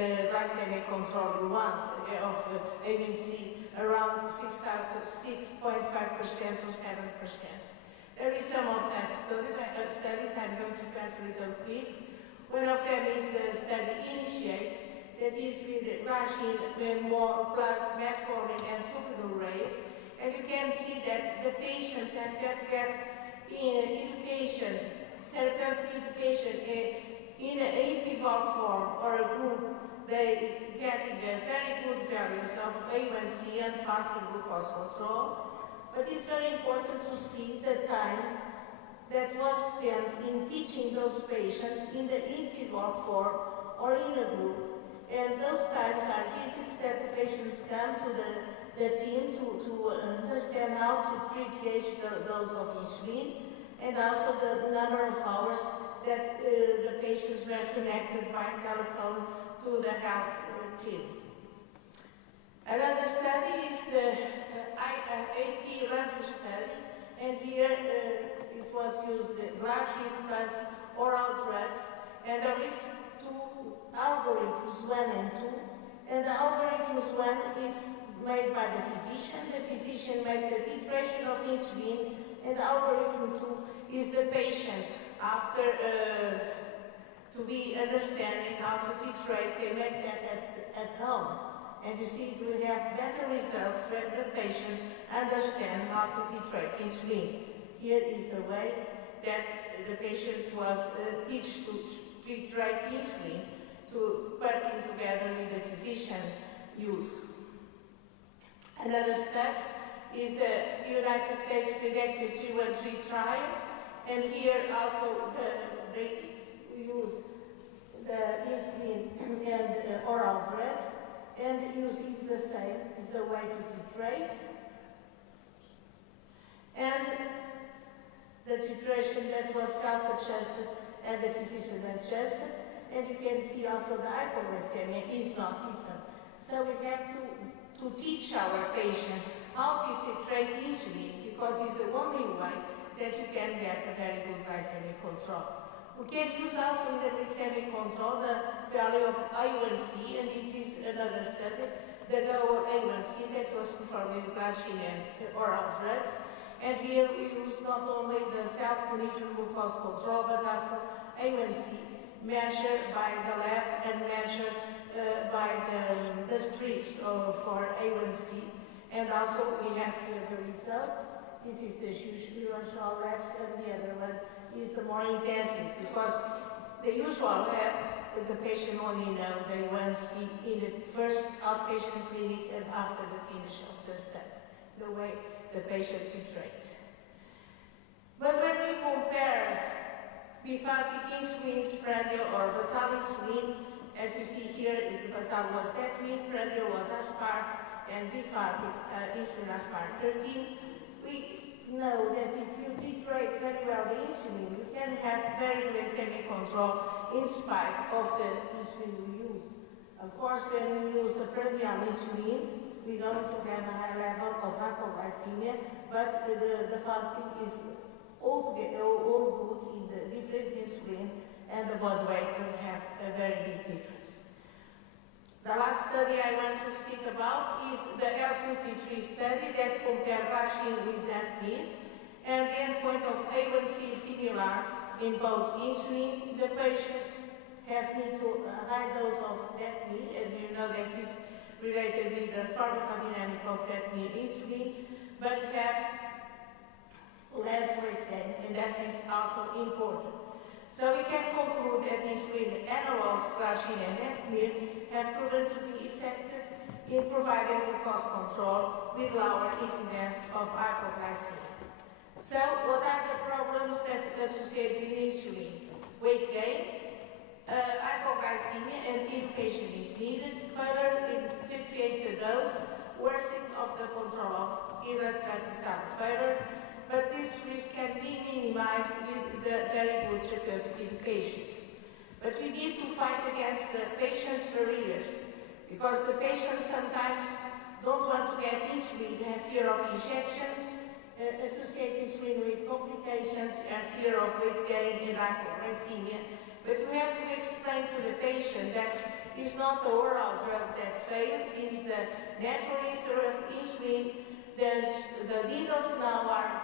glycemic control you want of A1C around 6.5% or 7%. There is some of that studies I'm going to pass a little quick. One of them is the study Initiate, that is with glargine plus metformin and sulfonylureas, and you can see that the patients that get education, therapeutic education in an individual form or a group, they getting very good values of A1C and fasting glucose control. But it's very important to see the time that was spent in teaching those patients in the individual form or in a group. And those times are visits that the patients come to the team to understand how to treat each dose of insulin, and also the number of hours that the patients were connected by telephone to the health team. Another study is the AT Runter study, and here it was used glargine plus oral drugs, and there is two algorithms, 1 and 2, and the algorithms 1 is made by the physician. The physician makes the titration of insulin, and the algorithm 2 is the patient. After to be understanding how to titrate, they make that at home. And you see, we have better results when the patient understands how to titrate insulin. Here is the way that the patient was taught to titrate insulin, to putting together with the physician use. Another step is the United States Predictive 313 trial, and here also they use the insulin and oral drugs, and use is the same, is the way to titrate. And the titration that was self-adjusted and the physician adjusted, and you can see also the hypoglycemia is not different. So we have to teach our patient how to titrate insulin, because it's the only way that you can get a very good glycemic control. We can use also in the glycemic control the value of A1C, and it is another study, the lower A1C that was performed with glargine and oral drugs. And here we use not only the self-monitoring glucose control, but also A1C measured by the lab and measured by the strips for A1C. And also we have here the results. This is the usual labs, and the other one is the more intensive, because the usual lab, the patient only knows the A1C in the first outpatient clinic and after the finish of the study, the way the patient titrates. But when we compare biphasic insulin, prandial or basal insulin, as you see here, basal was tetmine, prandial was aspart, and biphasic insulin aspart 13, we know that if you titrate very well the insulin, you can have very glycemic control in spite of the insulin we use. Of course, when we use the prandial insulin, we're going to have a high level of hypoglycemia, but the fasting is all good in the different insulin, and the body weight can have a very big difference. The last study I want to speak about is the L2T3 study that compared glargine with tetmine, and the endpoint of A1C is similar in both insulin. The patient have into a high dose of tetmine, and you know that is related with the pharmacodynamic of tetmine insulin, but have less weight gain, and that is also important. So we can conclude that insulin analogs, glargine and tetmine, have proven to be effective in providing glucose control with lower incidence of hypoglycemia. So what are the problems that associate with insulin? Weight gain, hypoglycemia, and education is needed. Further, to create the dose, worsening of the control of hereditary cell failure, but this risk can be minimized with the very good therapeutic education. But we need to fight against the patient's barriers, because the patients sometimes don't want to get insulin, they have fear of injection, associate insulin with complications and fear of weight gain and hypoglycemia. But we have to explain to the patient that It's not the oral drug that failed, it's the natural history of insulin. The needles now are